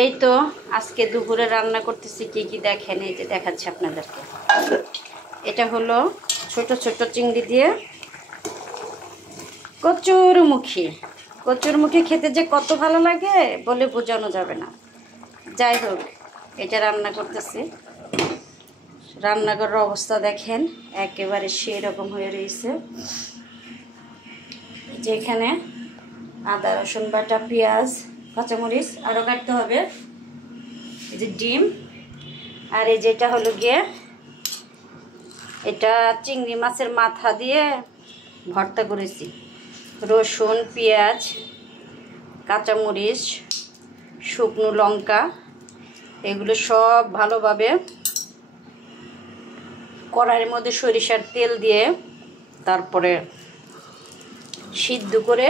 এই তো আজকে দুপুরে রান্না করতেছি কি কি দেখেন, এই যে দেখাচ্ছি আপনাদেরকে। এটা হলো ছোট ছোট চিংড়ি দিয়ে কচুরমুখী। কচুরমুখী খেতে যে কত ভালো লাগে বলে বোঝানো যাবে না। যাই হোক, এটা রান্না করতেছি। রান্নাঘরের অবস্থা দেখেন, একেবারে সেই রকম হয়ে রয়েছে। যেখানে আদা রসুন বাটা, পেঁয়াজ, কাঁচামরিচ আরও কাটতে হবে। এই যে ডিম, আর এই যেটা হলো গিয়ে এটা চিংড়ি মাছের মাথা দিয়ে ভর্তা করেছি। রসুন, পেঁয়াজ, কাঁচামরিচ, শুকনো লঙ্কা এগুলো সব ভালোভাবে কড়াইয়ের মধ্যে সরিষার তেল দিয়ে তারপরে সিদ্ধ করে,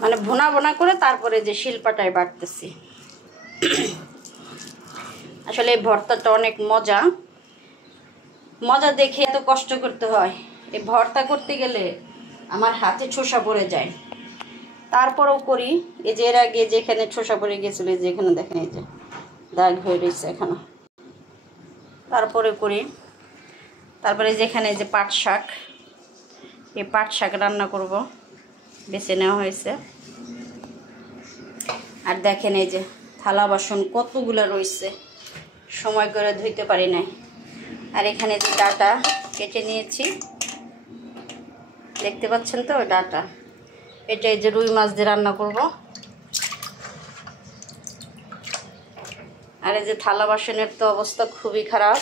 মানে ভুনা ভুনা করে তারপরে যে শিলপাটায় বাটতেছি। আসলে এই ভর্তাটা অনেক মজা। মজা দেখে এত কষ্ট করতে হয়। এই ভর্তা করতে গেলে আমার হাতে ছোসা পড়ে যায়, তারপরেও করি। এই যে এর আগে যেখানে ছোসা পড়ে গেছিলো, যেখানে দেখেন এই যে দাগ হয়ে রয়েছে এখানে, তারপরে করি। তারপরে যেখানে যে পাট শাক, এই পাট শাক রান্না করব, বেছে নেওয়া হয়েছে। আর দেখেন এই যে থালা বাসন কতগুলো রয়েছে, সময় করে ধুইতে পারি নাই। আর এখানে যে ডাটা কেটে নিয়েছি, দেখতে পাচ্ছেন তো ডাটা। এটা এই যে রুই মাছ দিয়ে রান্না করব। আর এই যে থালা বাসনের তো অবস্থা খুবই খারাপ।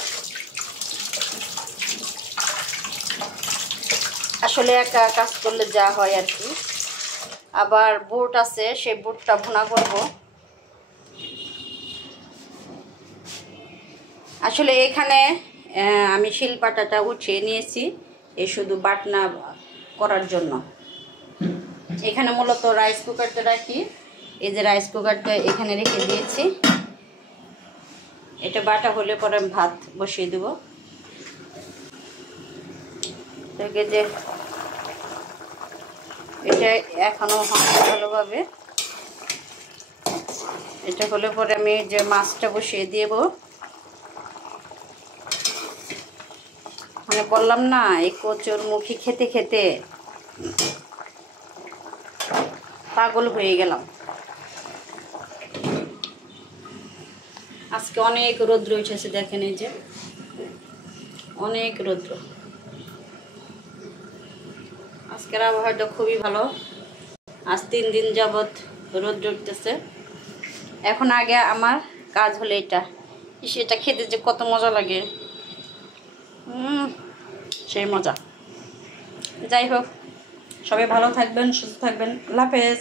আসলে একা কাজ করলে যা হয় আর কি। আবার বুট আছে, সেই বুটটা ভুনা করব। আসলে এখানে আমি শিলপাটাটা উঠিয়ে নিয়েছি এই শুধু বাটনা করার জন্য। এখানে মূলত রাইস কুকারটা রাখি। এই যে রাইস কুকারটা এখানে রেখে দিয়েছি। এটা বাটা হলে পরে আমি ভাত বসিয়ে দেব। দেখে যে এটা এখনো হয় ভালোভাবে। এটা হলে পরে আমি যে মাছটা বসিয়ে দেব। মানে বললাম না, এই কচুরমুখী খেতে খেতে পাগল হয়ে গেলাম। আজকে অনেক রৌদ্র উঠেছে, দেখেন এই যে অনেক রৌদ্র। আজকের আবহাওয়াটা খুবই ভালো। আজ 3 দিন যাবৎ রৌদ্র উঠতেছে। এখন আগে আমার কাজ হলো এটা, সেটা খেতে যে কত মজা লাগে, সেই মজা। যাই হোক, সবাই ভালো থাকবেন, সুস্থ থাকবেন। আল্লাহ হাফেজ।